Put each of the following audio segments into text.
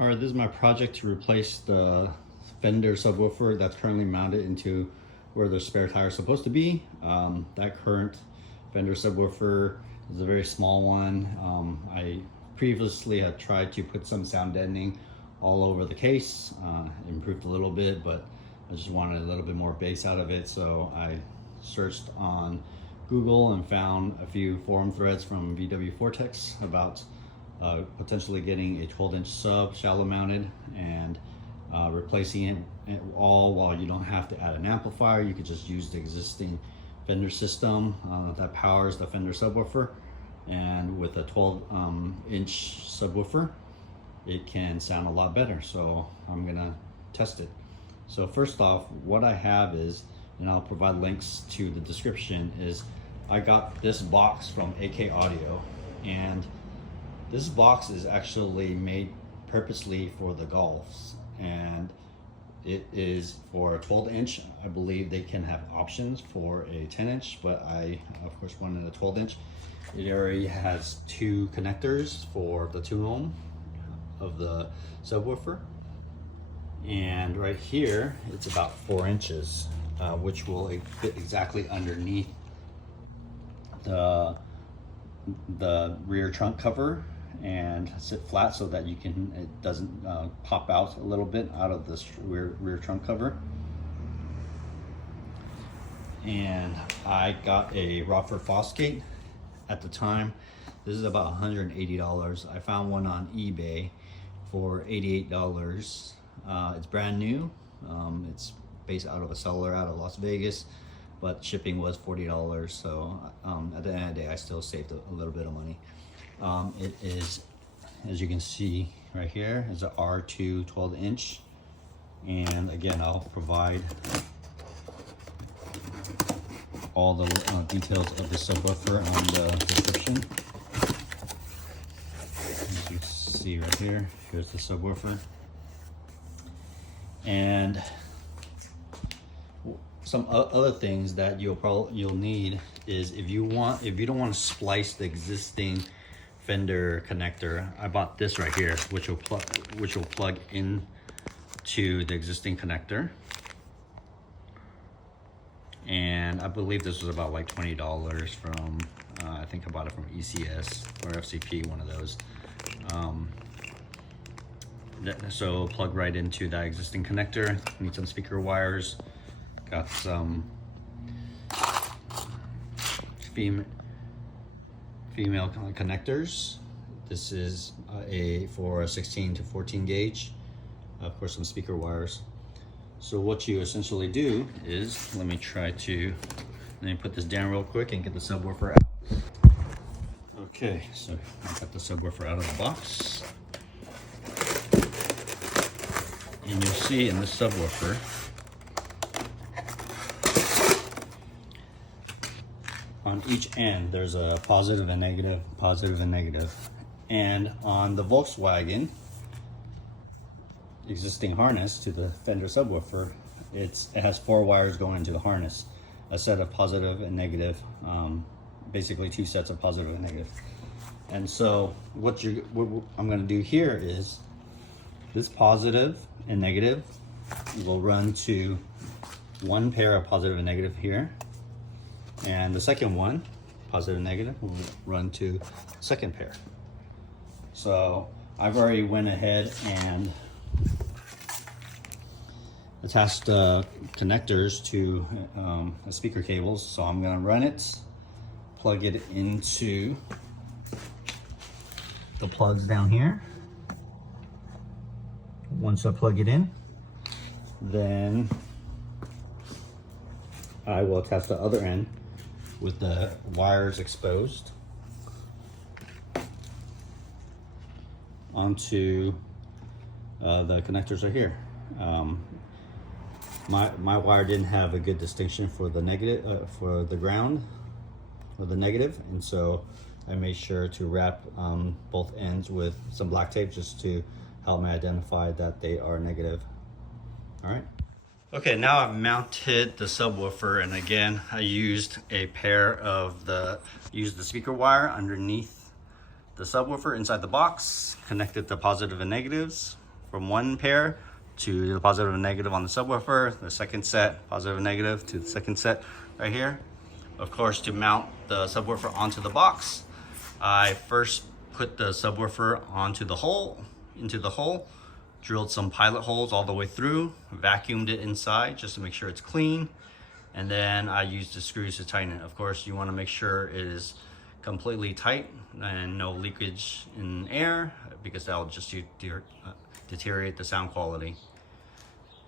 All right, this is my project to replace the Fender subwoofer that's currently mounted into where the spare tire is supposed to be. That current Fender subwoofer is a very small one. I previously had tried to put some sound deadening all over the case. Improved a little bit, but I just wanted a little bit more bass out of it, so I searched on Google and found a few forum threads from VW Vortex about potentially getting a 12-inch sub shallow mounted and replacing it all while you don't have to add an amplifier. You could just use the existing Fender system that powers the Fender subwoofer, and with a 12-inch subwoofer it can sound a lot better. So I'm gonna test it. So first off, what I have is, and I'll provide links to the description, is I got this box from AK Audio, and this box is actually made purposely for the Golfs, and it is for a 12-inch. I believe they can have options for a 10-inch, but I of course wanted a 12-inch. It already has two connectors for the 2 ohm of the subwoofer, and right here it's about 4 inches, which will fit exactly underneath the rear trunk cover and sit flat so that it doesn't pop out a little bit out of this rear trunk cover. And I got a Rockford Fosgate at the time. This is about $180. I found one on eBay for $88. It's brand new. It's based out of a seller out of Las Vegas, but shipping was $40. So at the end of the day, I still saved a little bit of money. It is, as you can see right here, is a R2 12-inch. And again, I'll provide all the details of the subwoofer on the description. As you see right here, here's the subwoofer. And some other things that you'll need is, if you don't want to splice the existing Fender connector, I bought this right here, which will plug in to the existing connector. And I believe this was about like $20 from I think I bought it from ECS or FCP, one of those. So plug right into that existing connector. Need some speaker wires. Got some female connectors. This is for a 16 to 14 gauge. Of course, some speaker wires. So what you essentially do is, let me put this down real quick and get the subwoofer out. Okay, so I got the subwoofer out of the box. And you'll see in the subwoofer, on each end there's a positive and negative, positive and negative. And on the Volkswagen existing harness to the Fender subwoofer, it has 4 wires going into the harness, a set of positive and negative, basically 2 sets of positive and negative. And so what I'm going to do here is, this positive and negative will run to one pair of positive and negative here, and the second one, positive and negative, will run to the second pair. So I've already went ahead and attached connectors to the speaker cables. So I'm going to run it, plug it into the plugs down here. Once I plug it in, then I will attach the other end with the wires exposed onto the connectors right here. My wire didn't have a good distinction for the negative, for the ground, or the negative, and so I made sure to wrap both ends with some black tape just to help me identify that they are negative. All right. Okay, now I've mounted the subwoofer, and again, I used the speaker wire underneath the subwoofer inside the box, connected the positive and negatives, from one pair to the positive and negative on the subwoofer, the second set, positive and negative to the second set right here. Of course, to mount the subwoofer onto the box, I first put the subwoofer into the hole, drilled some pilot holes all the way through, vacuumed it inside just to make sure it's clean, and then I used the screws to tighten it. Of course, you want to make sure it is completely tight and no leakage in air, because that'll just deteriorate the sound quality.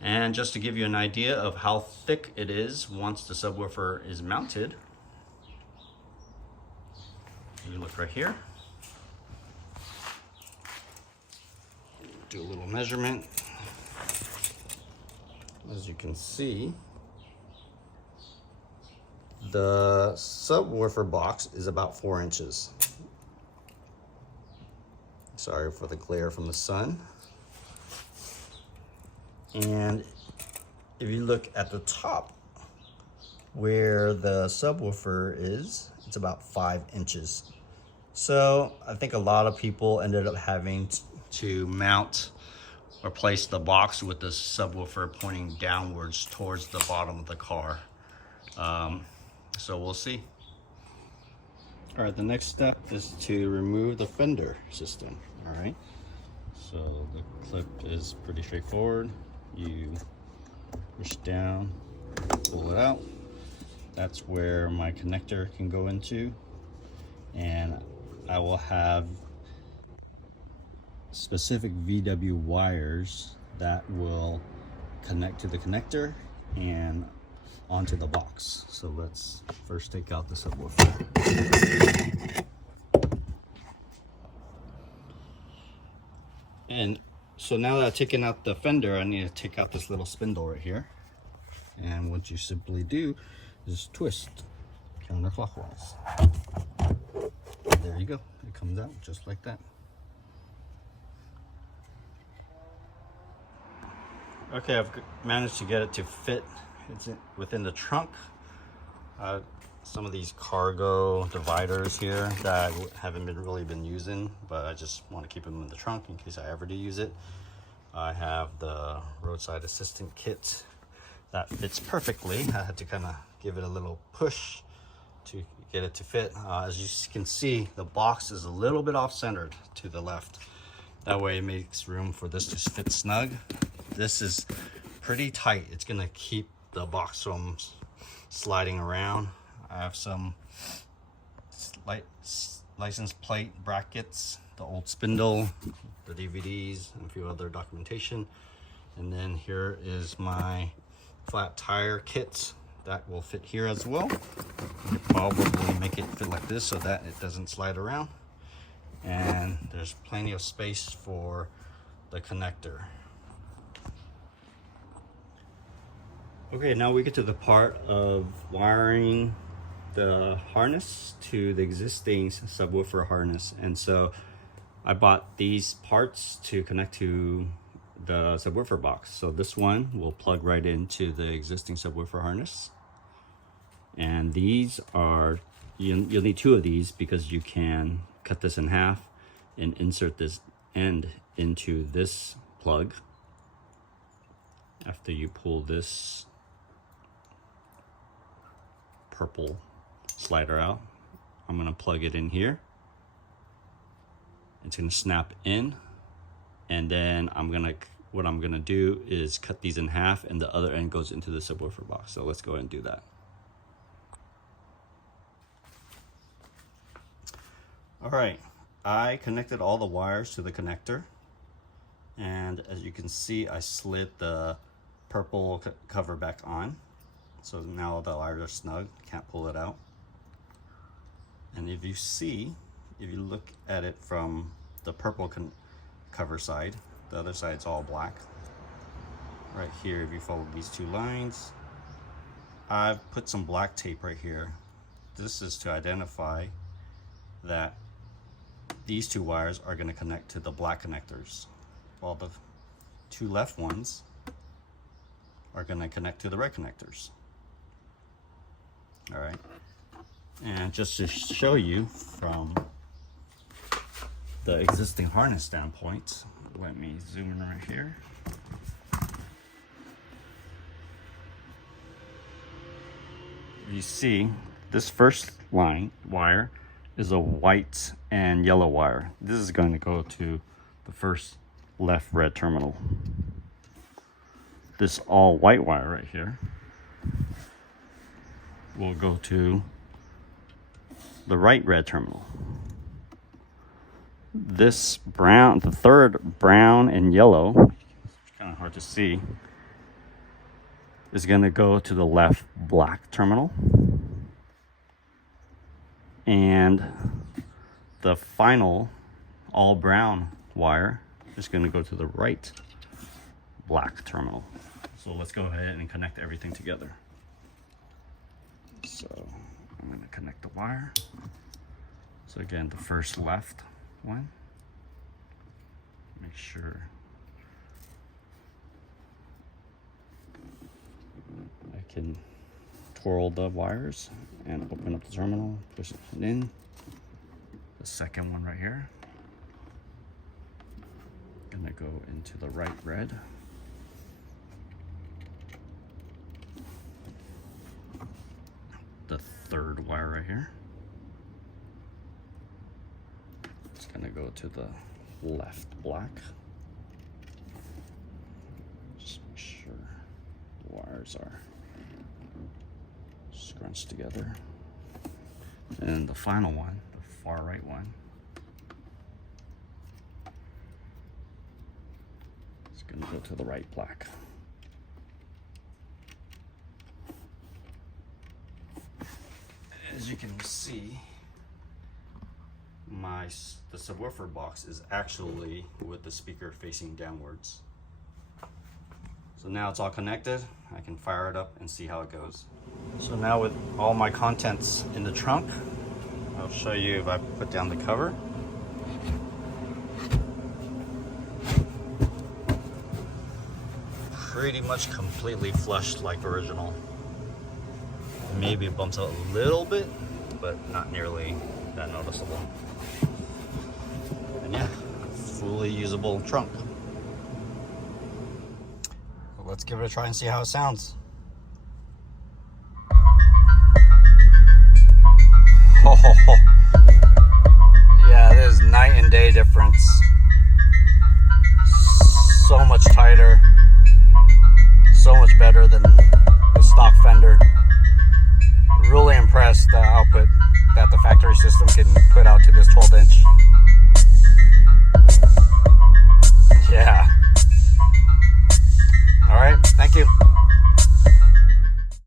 And just to give you an idea of how thick it is once the subwoofer is mounted, you look right here. Do a little measurement. As you can see, the subwoofer box is about 4 inches. Sorry for the glare from the sun. And if you look at the top where the subwoofer is, it's about 5 inches. So I think a lot of people ended up having to mount or place the box with the subwoofer pointing downwards towards the bottom of the car. So we'll see. All right, the next step is to remove the fender system. All right, so the clip is pretty straightforward. You push down, pull it out. That's where my connector can go into, and I will have specific VW wires that will connect to the connector and onto the box. So let's first take out the subwoofer. And so now that I've taken out the fender, I need to take out this little spindle right here. And what you simply do is twist counterclockwise. There you go. It comes out just like that. Okay, I've managed to get it to fit. It's within the trunk. Some of these cargo dividers here that I haven't really been using, but I just want to keep them in the trunk in case I ever do use it. I have the roadside assistant kit that fits perfectly. I had to kind of give it a little push to get it to fit. As you can see, the box is a little bit off-centered to the left. That way it makes room for this to fit snug. This is pretty tight. It's gonna keep the box from sliding around. I have some license plate brackets, the old spindle, the DVDs, and a few other documentation. And then here is my flat tire kit that will fit here as well. I'll probably make it fit like this so that it doesn't slide around. And there's plenty of space for the connector. Okay, now we get to the part of wiring the harness to the existing subwoofer harness. And so I bought these parts to connect to the subwoofer box. So this one will plug right into the existing subwoofer harness. And these are, you'll need 2 of these because you can cut this in half and insert this end into this plug. After you pull this purple slider out, I'm going to plug it in here. It's going to snap in, and then what I'm going to do is cut these in half, and the other end goes into the subwoofer box. So let's go ahead and do that. All right, I connected all the wires to the connector, and as you can see, I slid the purple cover back on. So now the wires are snug, can't pull it out. And if you look at it from the purple cover side, the other side's all black. Right here, if you follow these 2 lines, I've put some black tape right here. This is to identify that these 2 wires are going to connect to the black connectors, while the 2 left ones are going to connect to the red connectors. All right, and just to show you from the existing harness standpoint, let me zoom in right here. You see, this first wire is a white and yellow wire. This is going to go to the first left red terminal. This all white wire right here will go to the right red terminal. This brown, the third brown and yellow, it's kind of hard to see, is going to go to the left black terminal. And the final all brown wire is going to go to the right black terminal. So let's go ahead and connect everything together. So I'm going to connect the wire. So again, the first left one, make sure I can twirl the wires and open up the terminal, push it in. The second one right here, gonna go into the right red. The third wire right here, it's gonna go to the left black. Just make sure the wires are scrunched together. And the final one, the far right one, it's gonna go to the right black. As you can see, the subwoofer box is actually with the speaker facing downwards. So now it's all connected. I can fire it up and see how it goes. So now with all my contents in the trunk, I'll show you if I put down the cover. Pretty much completely flushed like original. Maybe it bumps out a little bit, but not nearly that noticeable. And yeah, fully usable trunk. So let's give it a try and see how it sounds. Oh, yeah, it is night and day difference. So much tighter, so much better than the stock Fender. Really impressed the output that the factory system can put out to this 12-inch.